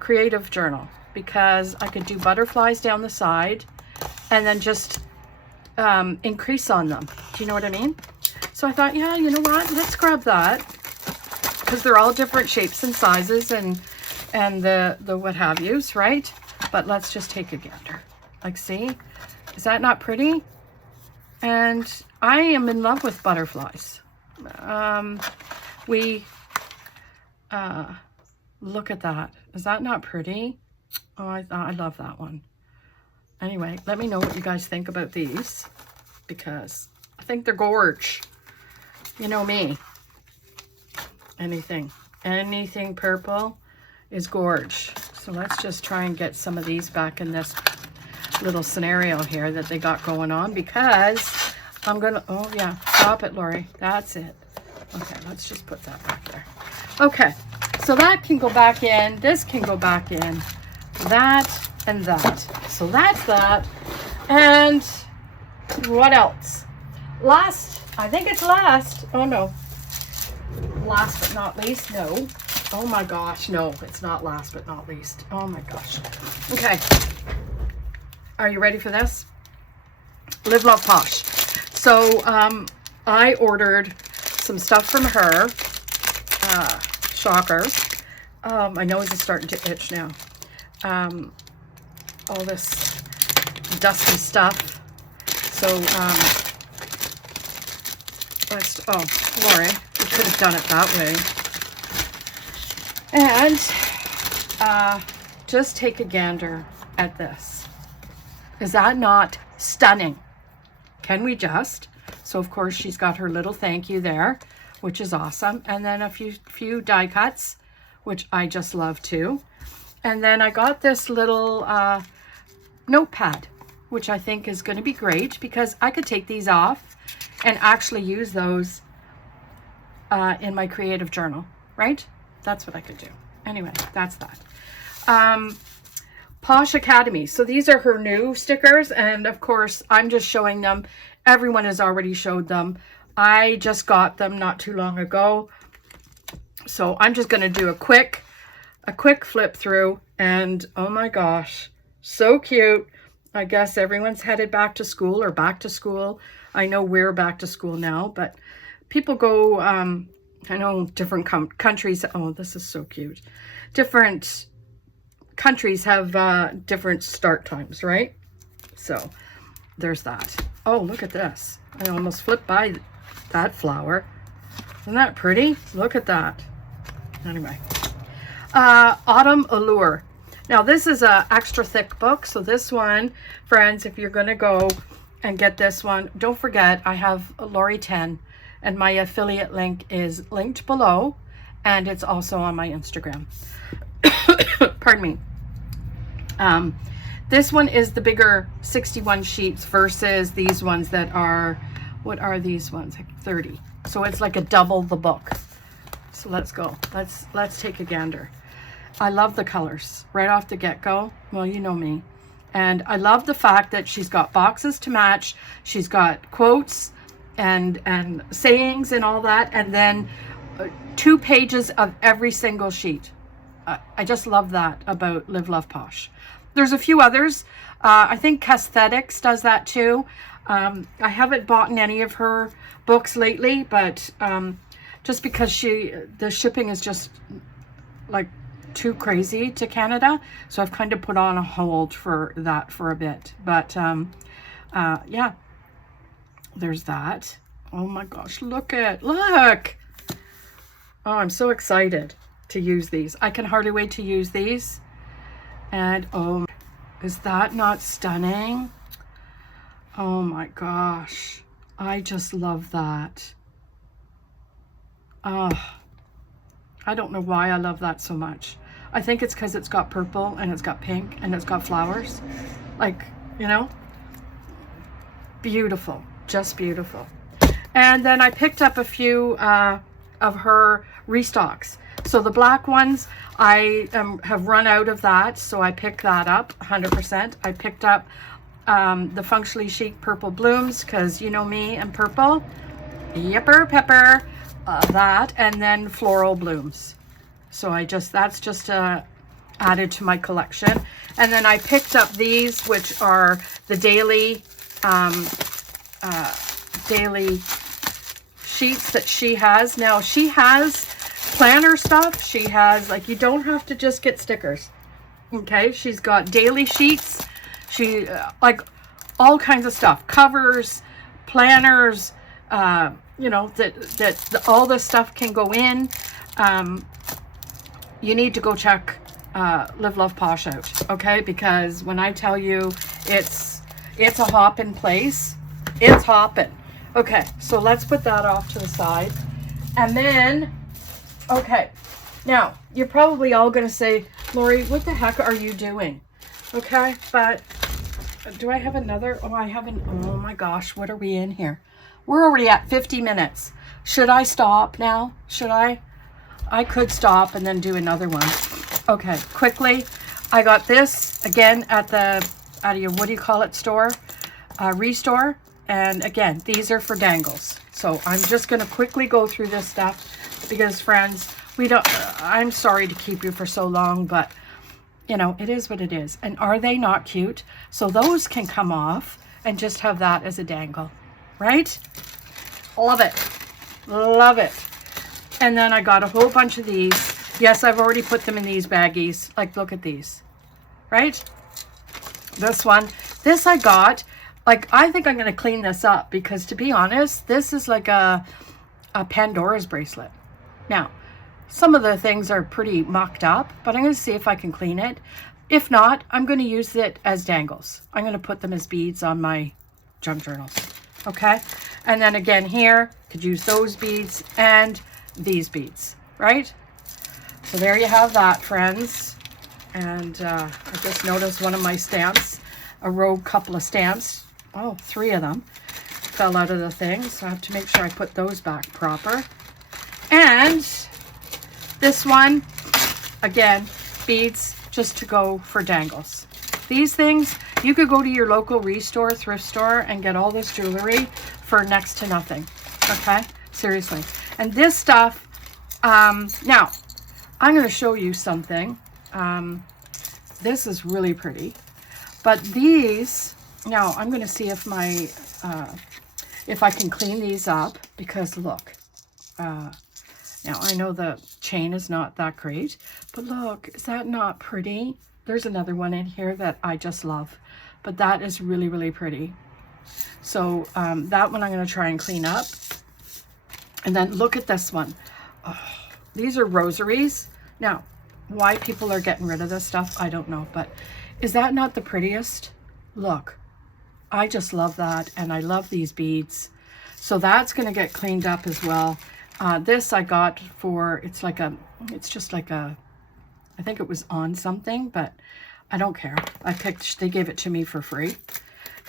creative journal, because I could do butterflies down the side and then just increase on them. Do you know what I mean? So I thought, yeah, you know what? Let's grab that, because they're all different shapes and sizes and the what have yous, right? But let's just take a gander. Like, see? Is that not pretty? And I am in love with butterflies. Look at that. Is that not pretty? Oh, I love that one. Anyway, let me know what you guys think about these, because I think they're gorge. You know me. Anything purple is gorge. So let's just try and get some of these back in this little scenario here that they got going on, because I'm gonna, oh yeah, stop it, Lori. That's it. Okay, let's just put that back there. Okay, so that can go back in. This can go back in. That and that. So that's that. And what else? Last, I think it's last. Oh no. Last but not least, no. Oh my gosh, no, it's not last but not least. Oh my gosh. Okay. Are you ready for this? Live, Love, Posh. So I ordered some stuff from her. Shocker. My nose is starting to itch now. All this dusty stuff. So let's, oh, Lori, you could have done it that way. And just take a gander at this. Is that not stunning? Can we just? So of course she's got her little thank you there, which is awesome. And then a few die cuts, which I just love too. And then I got this little notepad, which I think is going to be great, because I could take these off and actually use those in my creative journal, right? That's what I could do. Anyway, that's that. Posh Academy. So these are her new stickers, and of course I'm just showing them. Everyone has already showed them. I just got them not too long ago, so I'm just going to do a quick flip through, and oh my gosh, so cute. I guess everyone's headed back to school or back to school. I know we're back to school now, but people go, I know different countries. Oh, this is so cute. Different countries have different start times, right? So there's that. Oh, look at this. I almost flipped by that flower. Isn't that pretty? Look at that. Anyway, Autumn Allure. Now this is a extra thick book. So this one, friends, if you're going to go and get this one, don't forget I have Lori 10, and my affiliate link is linked below, and it's also on my Instagram. Pardon me. This one is the bigger 61 sheets versus these ones that are, what are these ones? Like 30. So it's like a double the book. So let's go. Let's take a gander. I love the colors right off the get-go. Well, you know me. And I love the fact that she's got boxes to match. She's got quotes and sayings and all that. And then 2 pages of every single sheet. I just love that about Live, Love, Posh. There's a few others. I think Cosmetics does that too. I haven't bought any of her books lately, but just because the shipping is just like too crazy to Canada, so I've kind of put on a hold for that for a bit. But yeah, there's that. Oh my gosh, look. Oh, I'm so excited to use these. I can hardly wait to use these. And oh, is that not stunning? Oh my gosh, I just love that. Oh, I don't know why I love that so much. I think it's because it's got purple and it's got pink and it's got flowers. Like, you know, beautiful, just beautiful. And then I picked up a few of her restocks. So the black ones, I have run out of that, so I picked that up 100%. I picked up the Functionally Chic Purple Blooms, because you know me and purple. Yepper pepper. That, and then Floral Blooms. So that's just added to my collection. And then I picked up these, which are the daily daily sheets that she has. Now she has planner stuff. She has, like, you don't have to just get stickers. Okay, she's got daily sheets. She like all kinds of stuff, covers, planners, you know, that all this stuff can go in. You need to go check Live Love Posh out, okay? Because when I tell you it's a hopping place, it's hopping. Okay, so let's put that off to the side. And then, okay, now you're probably all gonna say, Lori, what the heck are you doing? Okay, but do I have another? Oh, I haven't. Oh my gosh, what are we in here? We're already at 50 minutes. Should I stop now? Should I? I could stop and then do another one. Okay, quickly. I got this again at your, what do you call it, store? Restore. And again, these are for dangles. So I'm just going to quickly go through this stuff because, friends, I'm sorry to keep you for so long, but you know, it is what it is. And are they not cute? So those can come off and just have that as a dangle, right? Love it. Love it. And then I got a whole bunch of these. Yes, I've already put them in these baggies. Like, look at these, right? This one, this I got, like, I think I'm going to clean this up because, to be honest, this is like a Pandora's bracelet. Now, some of the things are pretty mucked up, but I'm going to see if I can clean it. If not, I'm going to use it as dangles. I'm going to put them as beads on my junk journals. Okay? And then again here, could use those beads and these beads, right? So there you have that, friends. And I just noticed one of my stamps, a rogue couple of stamps, oh, 3 of them fell out of the thing. So I have to make sure I put those back proper. And this one, again, beads just to go for dangles. These things, you could go to your local restore, thrift store, and get all this jewelry for next to nothing. Okay? Seriously. And this stuff, now, I'm going to show you something. This is really pretty. But these, now I'm going to see if if I can clean these up, because look, now I know the chain is not that great, but look, is that not pretty? There's another one in here that I just love, but that is really, really pretty. So that one I'm going to try and clean up. And then look at this one. Oh, these are rosaries. Now, why people are getting rid of this stuff, I don't know, but is that not the prettiest? Look, I just love that, and I love these beads. So that's going to get cleaned up as well. This I got for, it's just like a, I think it was on something, but I don't care. They gave it to me for free.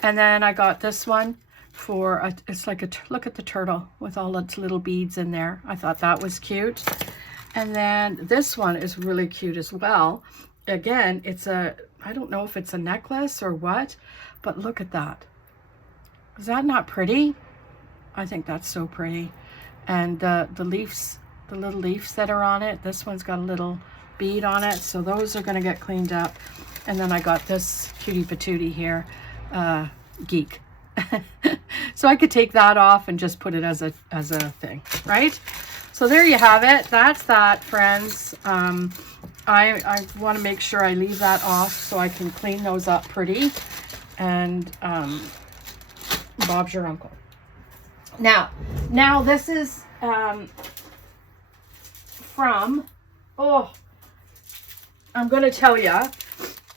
And then I got this one for, it's like look at the turtle with all its little beads in there. I thought that was cute. And then this one is really cute as well. Again, it's I don't know if it's a necklace or what, but look at that. Is that not pretty? I think that's so pretty. And the leaves, the little leaves that are on it, this one's got a little bead on it, so those are going to get cleaned up. And then I got this cutie patootie here, geek. So I could take that off and just put it as a thing, right? So there you have it. That's that, friends. I want to make sure I leave that off so I can clean those up pretty. And Bob's your uncle. Now this is from, oh, I'm going to tell you,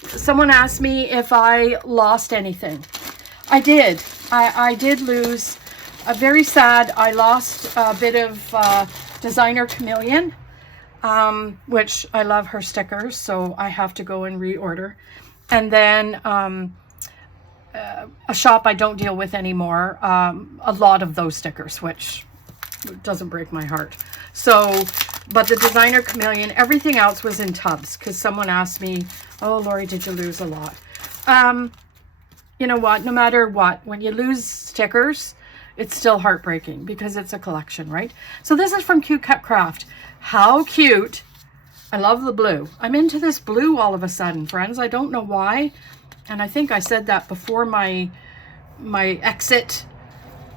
someone asked me if I lost anything. I did. I did lose. Very sad. I lost a bit of designer chameleon, which I love her stickers, so I have to go and reorder. And then a shop I don't deal with anymore, a lot of those stickers, which doesn't break my heart. So, but the designer chameleon, everything else was in tubs, because someone asked me, oh, Lori, did you lose a lot? You know what, no matter what, when you lose stickers, it's still heartbreaking because it's a collection, right? So this is from Cute Cut Craft. How cute. I love the blue. I'm into this blue all of a sudden, friends. I don't know why. And I think I said that before my exit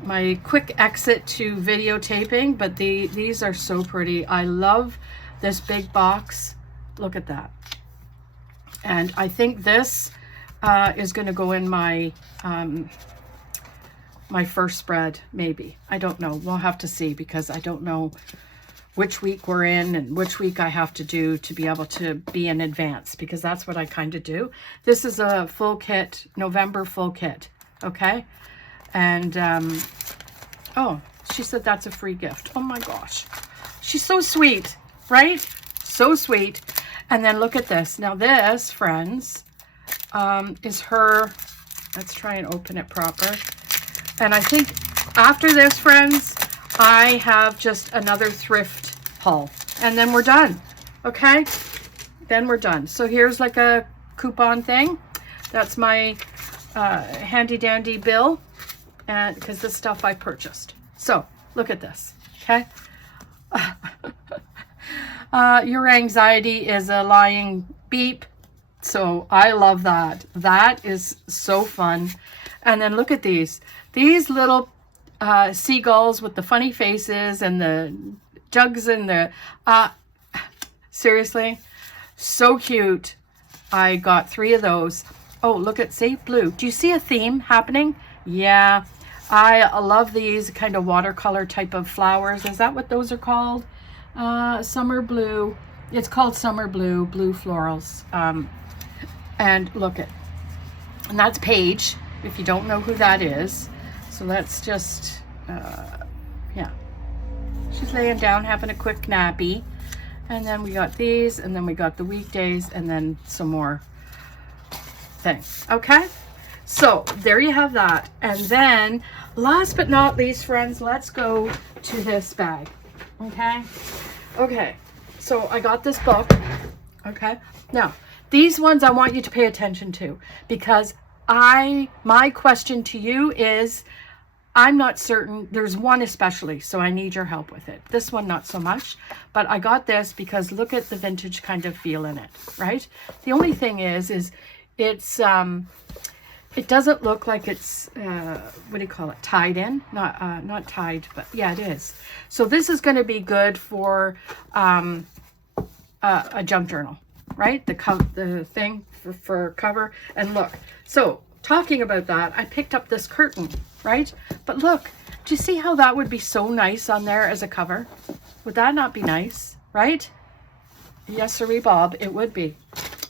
my quick exit to videotaping, but these are so pretty. I love this big box. Look at that. And I think this is going to go in my my first spread, maybe. I don't know. We'll have to see, because I don't know which week we're in and which week I have to do to be able to be in advance, because that's what I kind of do. This is a full kit, November full kit, okay? And, oh, she said that's a free gift. Oh my gosh. She's so sweet, right? So sweet. And then look at this. Now this, friends, is her, let's try and open it proper. And I think after this, friends, I have just another thrift haul. And then we're done, okay? Then we're done. So here's like a coupon thing. That's my handy dandy bill, and because this stuff I purchased. So look at this, okay? Your anxiety is a lying beep. So I love that. That is so fun. And then look at these little seagulls with the funny faces and the jugs and the seriously, so cute. I got 3 of those. Oh, look at, see, blue. Do you see a theme happening? Yeah, I love these kind of watercolor type of flowers. Is that what those are called? Summer blue. It's called summer blue florals. And look at, and that's Paige, if you don't know who that is. So let's just, yeah. She's laying down having a quick nappy. And then we got these, and then we got the weekdays, and then some more things. Okay? So there you have that. And then last but not least, friends, let's go to this bag. Okay? Okay. So I got this book. Okay? Now, these ones I want you to pay attention to, because my question to you is, I'm not certain. There's one especially, so I need your help with it. This one, not so much, but I got this because look at the vintage kind of feel in it, right? The only thing is it's, it doesn't look like it's, what do you call it? Tied in, not tied, but yeah, it is. So this is going to be good for, a junk journal, right? The thing for cover. And look, so talking about that, I picked up this curtain, right? But look, do you see how that would be so nice on there as a cover? Would that not be nice, right? Yes, sirree, Bob, it would be.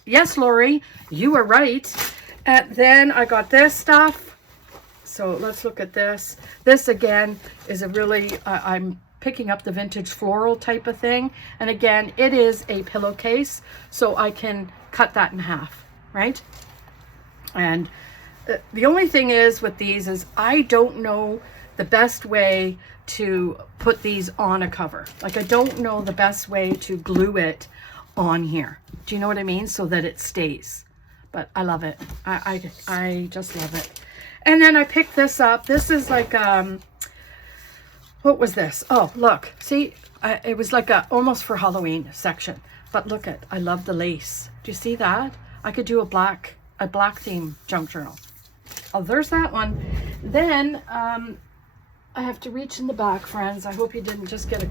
Yes, Lori, you were right. And then I got this stuff. So let's look at this. This again is a really, I'm picking up the vintage floral type of thing. And again, it is a pillowcase, so I can cut that in half, right? And the only thing is with these is I don't know the best way to put these on a cover. Like I don't know the best way to glue it on here. Do you know what I mean? So that it stays. But I love it. I just love it. And then I picked this up. This is like, what was this? Oh, look, see, it was like a almost for Halloween section. But look at, I love the lace. Do you see that? I could do a black theme junk journal. Oh, there's that one. Then I have to reach in the back, friends. I hope you didn't just get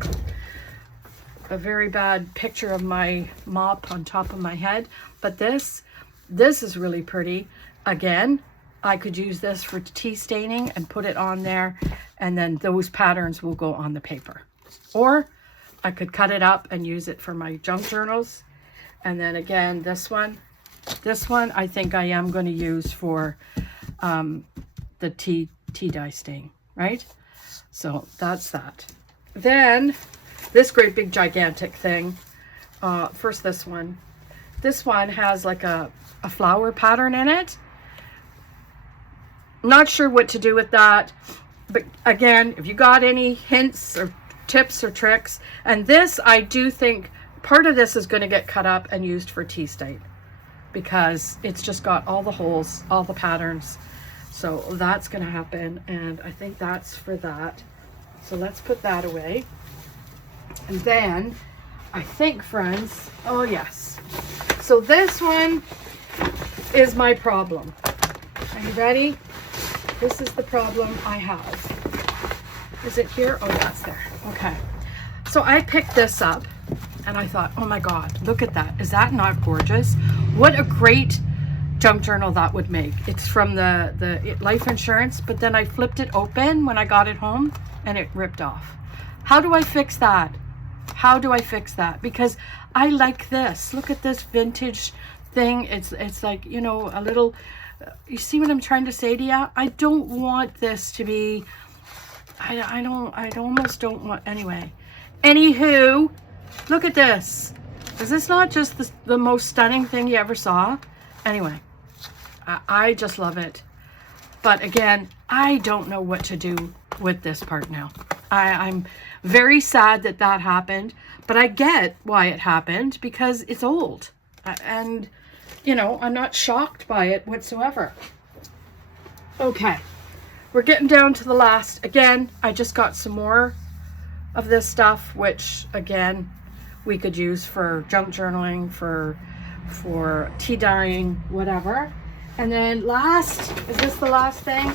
a very bad picture of my mop on top of my head. But this is really pretty. Again, I could use this for tea staining and put it on there, and then those patterns will go on the paper. Or I could cut it up and use it for my junk journals. And then again, this one I think I am going to use for the tea dye stain, right? So that's that. Then this great big gigantic thing, first this one has like a flower pattern in it. Not sure what to do with that, but again, if you got any hints or tips or tricks, and this, I do think part of this is going to get cut up and used for tea stain, because it's just got all the holes, all the patterns. So that's going to happen, and I think that's for that. So let's put that away. And then I think, friends, oh yes. So this one is my problem. Are you ready? This is the problem I have. Is it here? Oh yeah, it's there. Okay. So I picked this up and I thought, oh my God, look at that. Is that not gorgeous? What a great junk journal that would make. It's from the life insurance, but then I flipped it open when I got it home and it ripped off. How do I fix that? How do I fix that? Because I like this. Look at this vintage thing. It's like, you know, a little, you see what I'm trying to say to you? I don't want this to be, I almost don't want, anyway. Anywho, look at this. Is this not just the most stunning thing you ever saw? Anyway, I just love it. But again, I don't know what to do with this part now. I'm very sad that that happened, but I get why it happened because it's old. And, you know, I'm not shocked by it whatsoever. Okay, we're getting down to the last. Again, I just got some more of this stuff, which, again, we could use for junk journaling, for tea dyeing, whatever. And then last, is this the last thing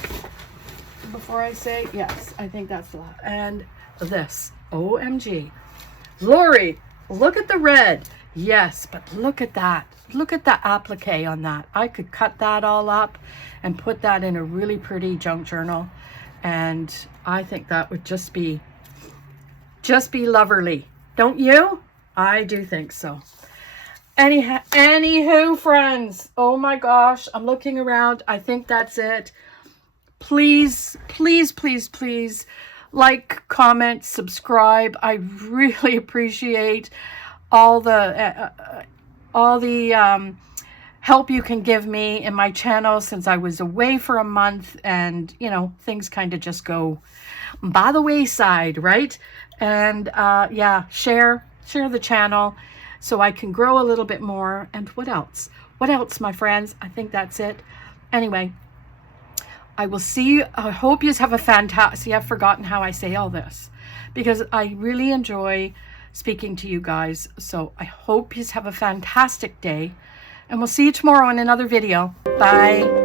before I say? Yes, I think that's the last. And this, OMG. Lori, look at the red. Yes, but look at that. Look at the applique on that. I could cut that all up and put that in a really pretty junk journal. And I think that would just be loverly. Don't you? I do think so. Anywho, friends, oh my gosh, I'm looking around. I think that's it. Please, please, please, please like, comment, subscribe. I really appreciate all the help you can give me in my channel since I was away for a month, and you know, things kind of just go by the wayside, right? And yeah, share the channel so I can grow a little bit more. And what else? What else, my friends? I think that's it. Anyway, I will see you. I hope you have a fantastic, see, I've forgotten how I say all this because I really enjoy speaking to you guys. So I hope you have a fantastic day, and we'll see you tomorrow in another video. Bye.